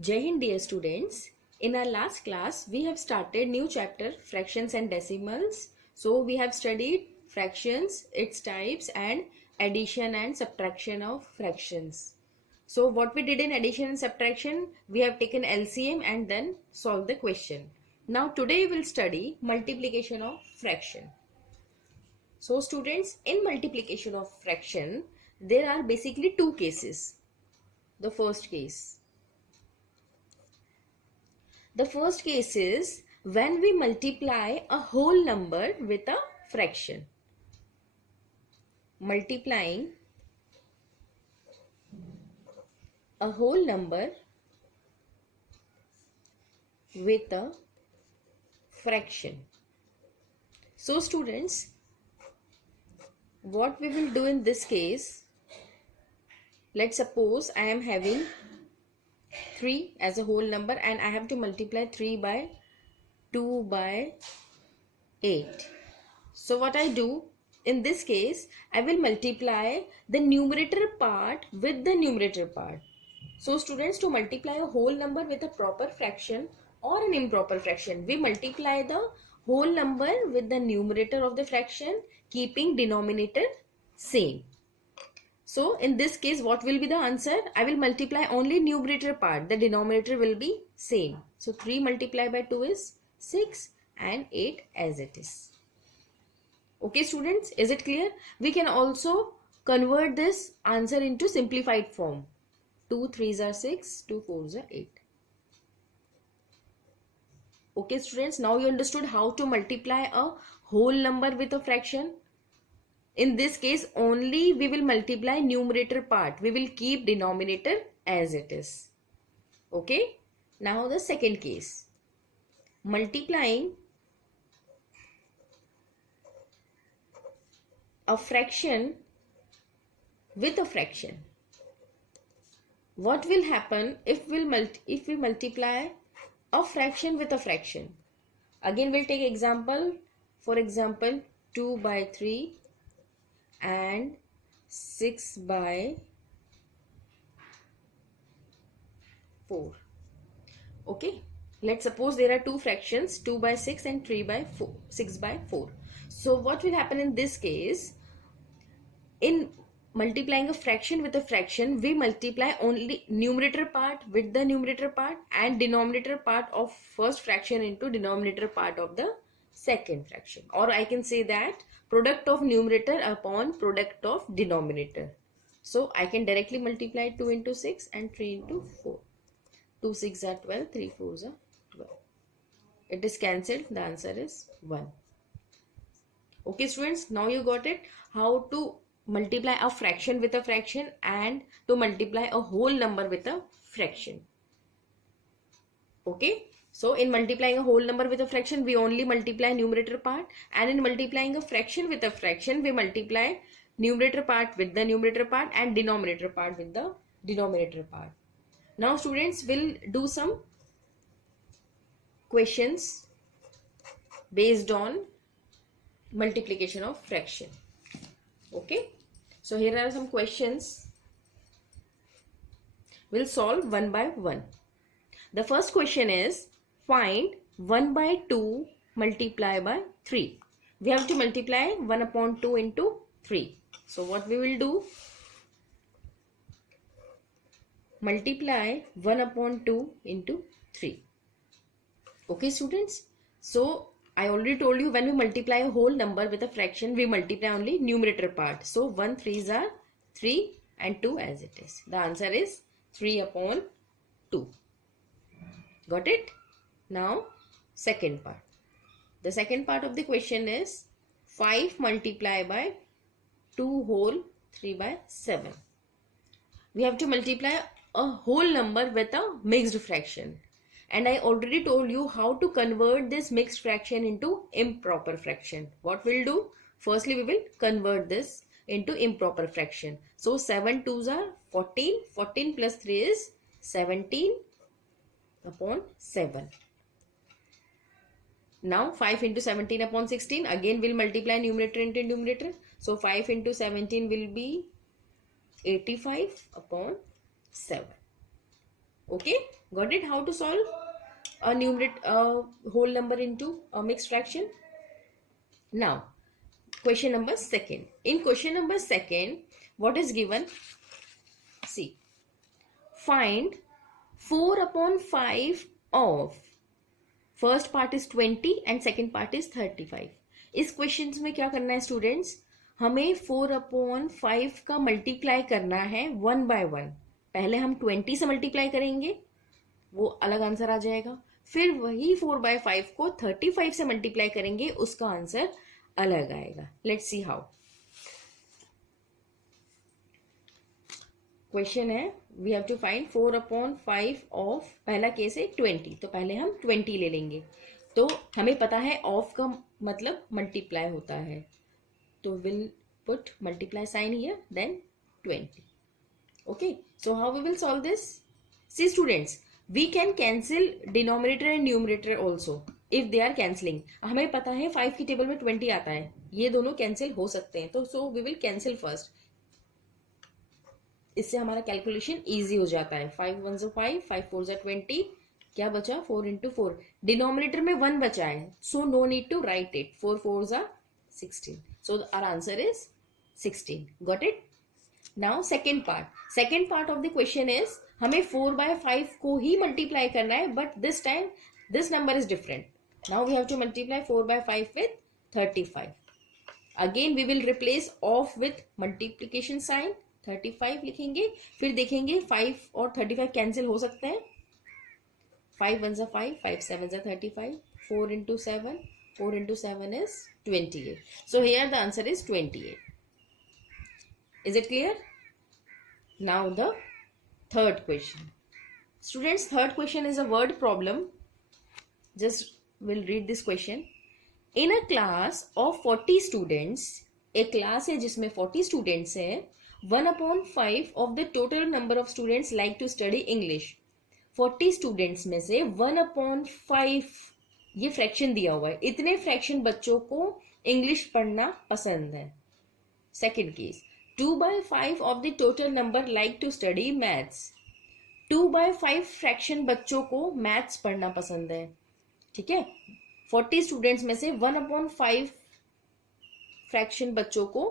Jai Hind, dear students. In our last class, we have started new chapter fractions and decimals. So we have studied fractions, its types, and addition and subtraction of fractions. So what we did in addition and subtraction, we have taken LCM and then solved the question. Now today we will study multiplication of fraction. So students, in multiplication of fraction, there are basically two cases. The first case is when we multiply a whole number with a fraction. Multiplying a whole number with a fraction. So students, what we will do in this case, let's suppose I am having 3 as a whole number and I have to multiply 3 by 2 by 8. So what I do in this case, I will multiply the numerator part with the numerator part. So students, to multiply a whole number with a proper fraction or an improper fraction, we multiply the whole number with the numerator of the fraction, keeping denominator same. So in this case, what will be the answer? I will multiply only numerator part. The denominator will be same. So 3 multiplied by 2 is 6 and 8 as it is. Okay students, is it clear? We can also convert this answer into simplified form. 2 3s are 6, 2 4s are 8. Okay students, now you understood how to multiply a whole number with a fraction. In this case, only we will multiply numerator part. We will keep denominator as it is. Okay. Now the second case. Multiplying a fraction with a fraction. What will happen if we multiply a fraction with a fraction? Again, we'll take example. For example, 2 by 3 and 6 by 4. Okay, let's suppose there are two fractions, 2 by 6 and 3 by 4, 6 by 4. So what will happen in this case? In multiplying a fraction with a fraction, we multiply only numerator part with the numerator part and denominator part of first fraction into denominator part of the second fraction. Or I can say that product of numerator upon product of denominator. So I can directly multiply 2 into 6 and 3 into 4. 2 6 are 12, 3 4s are 12. It is cancelled. The answer is 1. Okay students, now you got it. How to multiply a fraction with a fraction and to multiply a whole number with a fraction. Okay. So in multiplying a whole number with a fraction, we only multiply numerator part, and in multiplying a fraction with a fraction, we multiply numerator part with the numerator part and denominator part with the denominator part. Now students, will do some questions based on multiplication of fraction. Okay. So here are some questions. We'll solve one by one. The first question is, find 1 by 2 multiply by 3. We have to multiply 1 upon 2 into 3. So what we will do? Multiply 1 upon 2 into 3. Okay students. So I already told you, when we multiply a whole number with a fraction, we multiply only numerator part. So 1 3s are 3 and 2 as it is. The answer is 3 upon 2. Got it? Now second part. The second part of the question is 5 multiplied by 2 whole 3 by 7. We have to multiply a whole number with a mixed fraction. And I already told you how to convert this mixed fraction into improper fraction. What we'll do? Firstly, we will convert this into improper fraction. So 7 2s are 14. 14 plus 3 is 17 upon 7. Now 5 into 17 upon 16. Again we'll multiply numerator into numerator. So 5 into 17 will be 85 upon 7. Okay, got it? How to solve a whole number into a mixed fraction? Now, question number second. In question number second, what is given? See, find 4 upon 5 of first part is 20 and second part is 35. इस क्वेश्चन में क्या करना है स्टूडेंट्स, हमें 4/5 का मल्टीप्लाई करना है 1 by 1. पहले हम 20 से मल्टीप्लाई करेंगे, वो अलग आंसर आ जाएगा. फिर वही 4/5 को 35 से मल्टीप्लाई करेंगे, उसका आंसर अलग आएगा. Let's see how. क्वेश्चन है we have to find 4/5 of, पहला केस है 20, तो पहले हम 20 ले लेंगे. तो हमें पता है ऑफ का मतलब मल्टीप्लाई होता है, तो will put multiply sign here then 20. Okay, so how we will solve this? See students, we can cancel denominator and numerator also if they are cancelling. हमें पता है 5 की टेबल में 20 आता है, ये दोनों कैंसिल हो सकते हैं, तो so we will cancel first. इससे हमारा कैलकुलेशन इजी हो जाता है. 5 1 5, 5 4 20, क्या बचा? 4 into 4. डिनोमिनेटर में 1 बचा है, so no need to write it. 4 4 16, so our answer is 16. Got it? Now second part of the question is हमें 4/5 को ही मल्टीप्लाई करना है, but this time this number is different. Now we have to multiply 4/5 with 35. Again we will replace of with multiplication sign, 35 लिखेंगे. फिर देखेंगे 5 और 35 कैंसिल हो सकते हैं. 5 1 5, 5 7 35, 4 into 7, 4 into 7 is 28. So here the answer is 28. Is it clear? Now the third question. Students, third question is a word problem. Just we'll read this question. In a class of 40 students, एक क्लास है जिसमें 40 स्टूडेंट्स हैं, 1/5 of the total number of students like to study English. 40 स्टूडेंट्स में से 1/5 ये फ्रैक्शन दिया हुआ है, इतने फ्रैक्शन बच्चों को इंग्लिश पढ़ना पसंद है. Second case, 2/5 of the total number like to study maths. 2/5 फ्रैक्शन बच्चों को मैथ्स पढ़ना पसंद है. ठीक है, 40 स्टूडेंट्स में से 1/5 फ्रैक्शन बच्चों को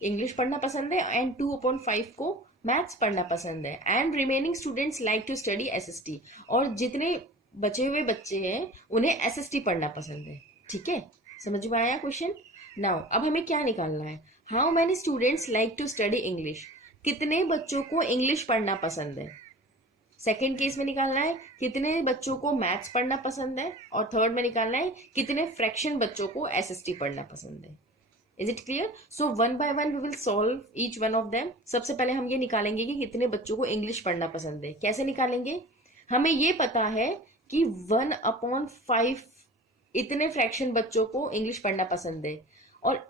इंग्लिश पढ़ना पसंद है एंड 2/5 को मैथ्स पढ़ना पसंद है. And remaining students like to study SST. और जितने बचे हुए बच्चे हैं उन्हें SST पढ़ना पसंद है. ठीक है, समझ में आया क्वेश्चन? नाउ अब हमें क्या निकालना है? How many students like to study English. कितने बच्चों को इंग्लिश पढ़ना पसंद है. सेकेंड केस में निकालना है कितने बच्चों को मैथ्स पढ़ना पसंद है, और थर्ड में निकालना है कितने फ्रैक्शन बच्चों को SST पढ़ना पसंद है. Is it clear? So 1 by 1 we will solve each one of them. सबसे पहले हम ये निकालेंगे कि कितने बच्चों को इंग्लिश पढ़ना पसंद है. कैसे निकालेंगे? हमें ये पता है कि 1/5 इतने फ्रैक्शन बच्चों को इंग्लिश पढ़ना पसंद है, और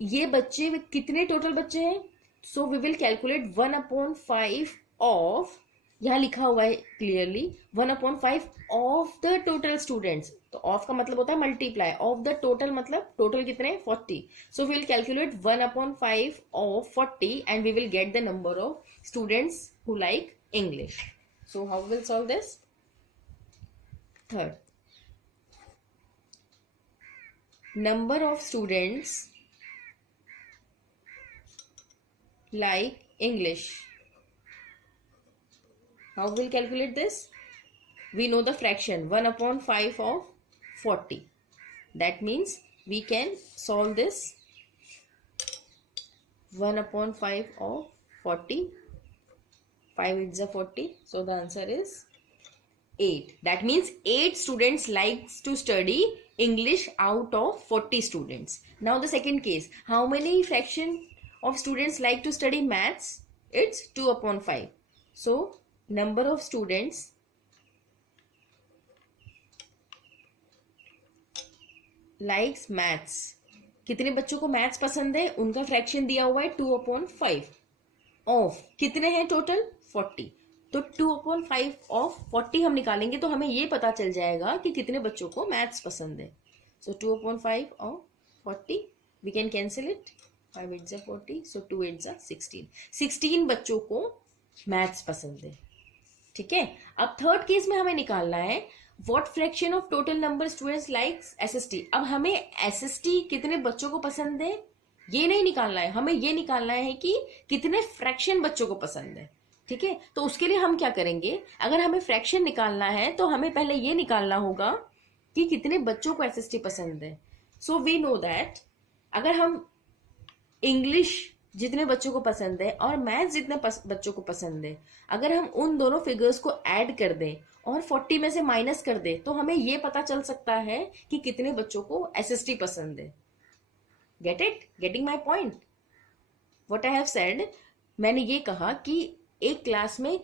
ये बच्चे कितने टोटल बच्चे हैं. So we will calculate 1/5 of, यहाँ लिखा हुआ है clearly 1/5 of the total students. तो ऑफ का मतलब होता है मल्टीप्लाई, ऑफ द टोटल मतलब टोटल कितने? 40. So we will calculate 1/5 of 40 and we will get the number of students who like English. So how will solve this? Third, number of students like English. How we'll calculate this? We know the fraction 1/5 of 40. That means we can solve this 1/5 of 40. 5 8 is 40. So the answer is 8. That means 8 students likes to study English out of 40 students. Now the second case, how many fraction of students like to study maths? It's 2/5. So number of students likes maths. कितने बच्चों को maths पसंद है, उनका फ्रैक्शन दिया हुआ है 2/5 ऑफ कितने हैं टोटल? 40. तो 2/5 ऑफ 40 हम निकालेंगे तो हमें ये पता चल जाएगा कि कितने बच्चों को मैथ्स पसंद है. So 2/5 of 40 we can cancel it. 5 8 is 40. So 2 8 is 16. 16 बच्चों को मैथ्स पसंद है. ठीक है, अब थर्ड केस में हमें निकालना है what fraction of total number students likes SST. अब हमें एसएसटी कितने बच्चों को पसंद है ये नहीं निकालना है, हमें ये निकालना है कि कितने फ्रैक्शन बच्चों को पसंद है। ठीक है, तो उसके लिए हम क्या करेंगे, अगर हमें फ्रैक्शन निकालना है तो हमें पहले ये निकालना होगा कि कितने बच्चों को एसएसटी पसंद है। सो वी नो दैट अगर हम इंग्लिश जितने बच्चों को पसंद है और मैथ्स जितने बच्चों को पसंद है, अगर हम उन दोनों फिगर्स को ऐड कर दें और 40 में से माइनस कर दें तो हमें ये पता चल सकता है कि कितने बच्चों को एसएसटी पसंद है। Get it, getting my point what I have said. मैंने ये कहा कि एक क्लास में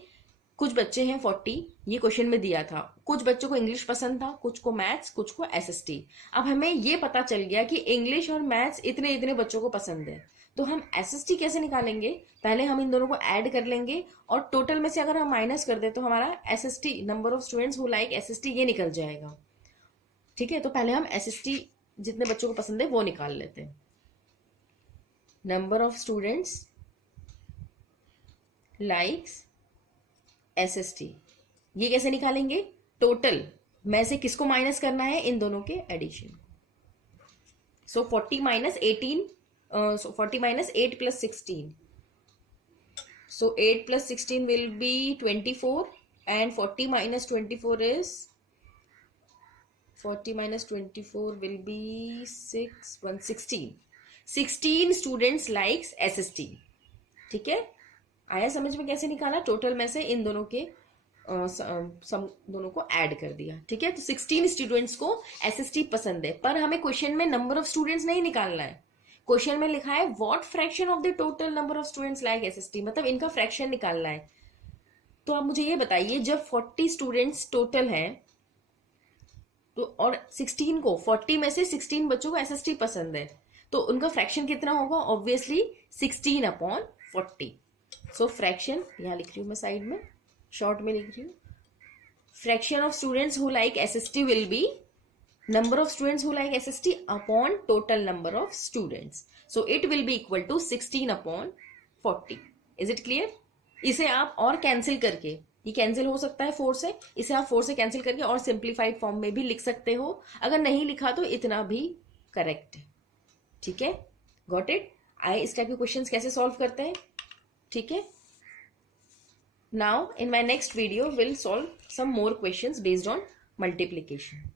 कुछ बच्चे हैं 40, ये क्वेश्चन में दिया था, कुछ बच्चों को इंग्लिश पसंद था, कुछ को मैथ्स, कुछ को एसएसटी। अब हमें ये पता चल गया कि इंग्लिश और मैथ्स इतने इतने बच्चों को पसंद है, तो हम एसएसटी कैसे निकालेंगे, पहले हम इन दोनों को ऐड कर लेंगे और टोटल में से अगर हम माइनस कर दे तो हमारा SST number of students who like SST ये निकल जाएगा। ठीक है, तो पहले हम एसएसटी जितने बच्चों को पसंद है वो निकाल लेते हैं। Number of students likes SST, ये कैसे निकालेंगे, टोटल में से किसको माइनस करना है, इन दोनों के एडिशन। सो 40 माइनस 18, 40 minus 8 plus 16. So 8 plus 16 will be 24 and 40 minus 24 is 40 minus 24 will be 16. 16 students likes SST. ठीक है, आया समझ में कैसे निकाला, टोटल में से इन दोनों के सम दोनों को ऐड कर दिया। ठीक है, तो 16 स्टूडेंट्स को एसएसटी पसंद है, पर हमें क्वेश्चन में नंबर ऑफ स्टूडेंट्स नहीं निकालना है। क्वेश्चन में लिखा है what fraction of the total number of students like SST, मतलब इनका फ्रैक्शन निकालना है। तो आप मुझे ये बताइए, जब 40 स्टूडेंट्स टोटल हैं तो और 16 को 40 में से 16 बच्चों को एसएसटी पसंद है, तो उनका फ्रैक्शन कितना होगा, ऑब्वियसली 16/40। सो फ्रैक्शन यहां लिख रही हूं मैं, साइड में शॉर्ट में लिख रही हूं, fraction of students who like SST will be number of students who like SST upon total number of students. So it will be equal to 16/40. Is it clear? इसे आप और कैंसिल करके, ये कैंसिल हो सकता है 4 से, इसे आप 4 से कैंसिल करके और सिंप्लीफाइड फॉर्म में भी लिख सकते हो। अगर नहीं लिखा तो इतना भी करेक्ट है। ठीक है, गॉट इट। आए इस टाइप के क्वेश्चंस कैसे सॉल्व करते हैं। ठीक है, now in my next video will solve some more questions based on multiplication.